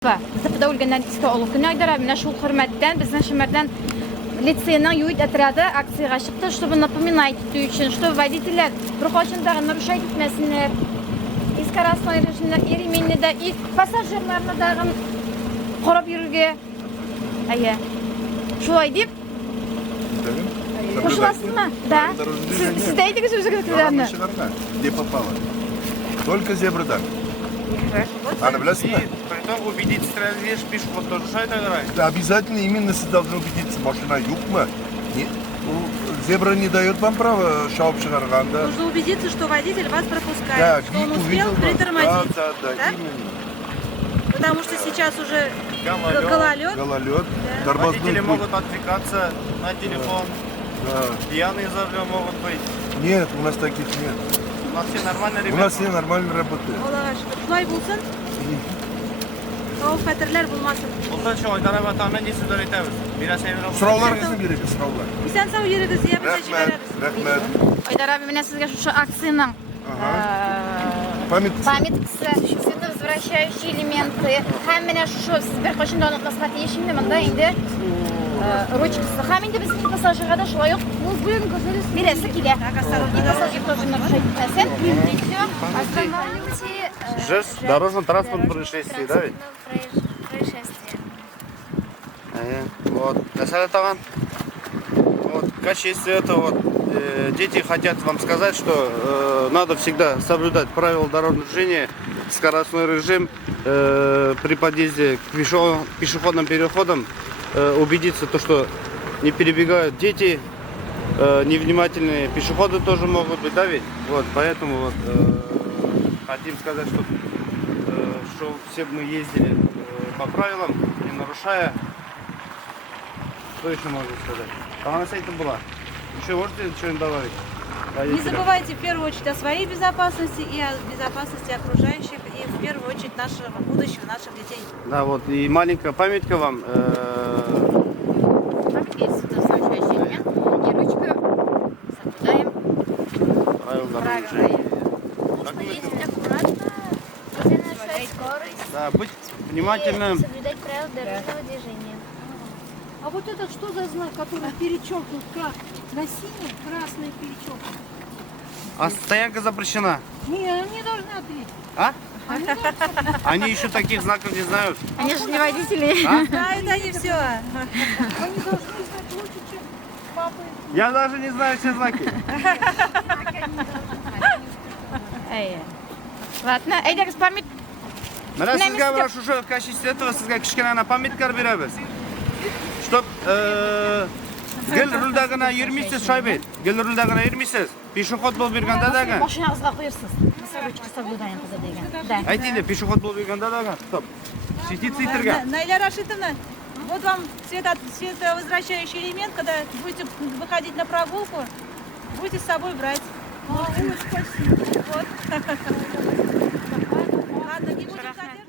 Bizde өлгәннән искә алу көне Айдар менә шул хөрмәттән безнең Шәмәрдән лицейның юит отряды акциягә чыкты, чтобы напоминать өчен, что водительләр прохождение нарушать итмәсеннәр. И скоростной режимда и ременне да, и пассажирларны да карап йөрергә. Әйе. Шулай дип. Кушыласызмы? Да. Сез дә әйтегез үзегезнең. Где попало? Только зебрадан. Она И притом убедиться, видишь, пешеход тоже шайт играет. Да, обязательно именно вы должны убедиться. Машина юкма. Зебра не дает вам права шауп шагарганда. Нужно убедиться, что водитель вас пропускает, Да, что он успел притормозить. Да, Да? Потому что сейчас уже гололед. Гололед. Да. Водители могут отвлекаться на телефон. Да. Пьяные за рулем могут быть. Нет, у нас таких нет. У нас все нормальные У ребята. нас все нормально работают. Шулай булсын. Қауіп қатерлер болмасын. Бұлдан şu Ayдар аба тамен дейсіздер айтамыз. Biraz evvel olsun. Сұрауларыңызды береміз, сұраулар. Исән сау ерегіз, я бізде Рахмет, жібереріз. рахмет. Айдар abi менә сезгә шушы акцияның Памятка. памяткасы, световозвращающие элементы. Һәм менә шушы сез бер кайчан да онытмаска тиеш инде монда инде ручкасы. Һәм инде безнең пассажирга да шулай ук бирәсе килә. Пассажир тоже нарушает итмәсен. И всё. Останавливайте Жест дорожно-транспортное происшествие, да ведь? происшествие. Вот. Насаля Таган. Вот. В качестве этого дети хотят вам сказать, что надо всегда соблюдать правила дорожного движения, скоростной режим, при подъезде к пешеходным переходам, убедиться, что не перебегают дети, невнимательные пешеходы тоже могут быть, да ведь? Вот, поэтому вот, хотим сказать, что все мы ездили по правилам, не нарушая. Что еще можно сказать? А на сайте была. Еще можете что-нибудь добавить? Не забывайте в первую очередь о своей безопасности и о безопасности окружающих, и в первую очередь нашего будущего, наших детей. Да, вот и маленькая памятка вам. Памятка есть световозвращающий элемент. И ручка соблюдаем Правила дорожного правила. движения. Водитель аккуратно, не нарушать скорость. Да, быть И внимательным. соблюдать правила дорожного движения. А вот этот что за знак, который перечеркнут как? На синем красный перечеркнут. А стоянка запрещена. Не, они не должны ответить. А? Они еще таких знаков не знают. Они же не водители. А? Да, это не все. Они должны знать лучше, чем папа. Я даже не знаю все знаки. Әйе. Ладно, әйдәгез память. Менә Менә сезгә мистер. прошу, в качестве этого сезгә кечкенә памяткалар бирәбез. Чтоб гел рульдә генә йөрмисез шайбет. Гел рульдә генә йөрмисез. Пешеход булып йөргәндә дә генә. Машинагызга куерсыз. Ручка соблюдаем кызы дигән. Да. Әйт инде, пешеход булып йөргәндә дә генә. Стоп. Светиться итәргә. Найля Рашитовна, вот вам световозвращающий элемент, когда будете выходить на прогулку, будете с собой брать. Ой, спасибо. Вот. Ладно, не будем задерживать.